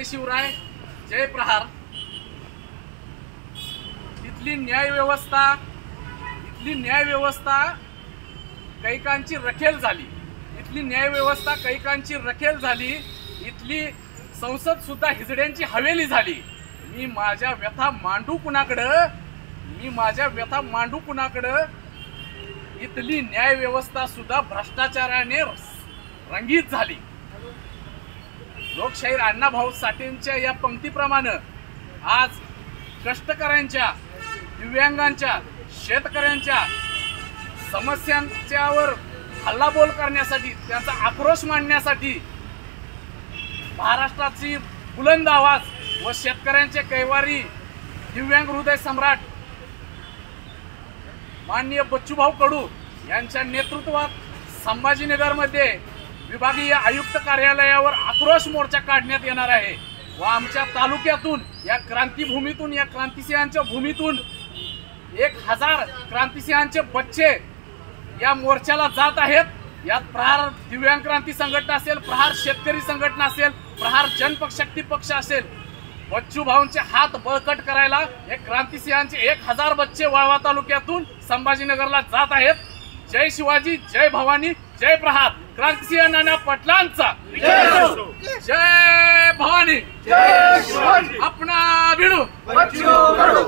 जय शिवराय, जय प्रहार। इथली न्याय व्यवस्था कैकांची रखेल झाली। इथली न्याय व्यवस्था कैकांची रखेल झाली। इथली संसद सुद्धा हिजड्यांची हवेली झाली। मी माझ्या व्यथा मांडू कुणाकडे इथली न्याय व्यवस्था सुद्धा भ्रष्टाचाराने रंगीत झाली। लोकशाहीर अण्णाभाऊ साठेंच्या या पंक्तीप्रमाणे आज कष्टकऱ्यांच्या, दिव्यांगांच्या, शेतकऱ्यांच्या समस्यांच्यावर हल्लाबोल करण्यासाठी, त्यांचा आक्रोश मांडण्यासाठी महाराष्ट्राची बुलंद आवाज व शेतकऱ्यांचे कैवारी दिव्यांग हृदय सम्राट माननीय बच्चूभाऊ कडू यांच्या नेतृत्वात संभाजीनगरमध्ये विभागीय आयुक्त कार्यालयावर आक्रोश मोर्चा काढण्यात येणार आहे व आमच्या तालुक्यातून, या क्रांतीभूमीतून, या क्रांतिसिंहांच्या भूमीतून 1000 क्रांतिसिंहांचे बच्चे या मोर्चाला जात आहेत। यात प्रहार दिव्यांग क्रांती संघटना असेल, प्रहार शेतकरी संघटना असेल, प्रहार जनशक्ती पक्ष असेल। बच्चू भाऊंचे हात बळकट करायला हे क्रांतिसिंहांचे 1000 बच्चे वाळवा तालुक्यातून संभाजीनगरला जात आहेत। जय शिवाजी, जय भवानी, जय प्रहार। क्रांतिसिंह नाना पाटलांचा जय भवानी, जय शिवाजी। अपना भिडू बच्चू कडू।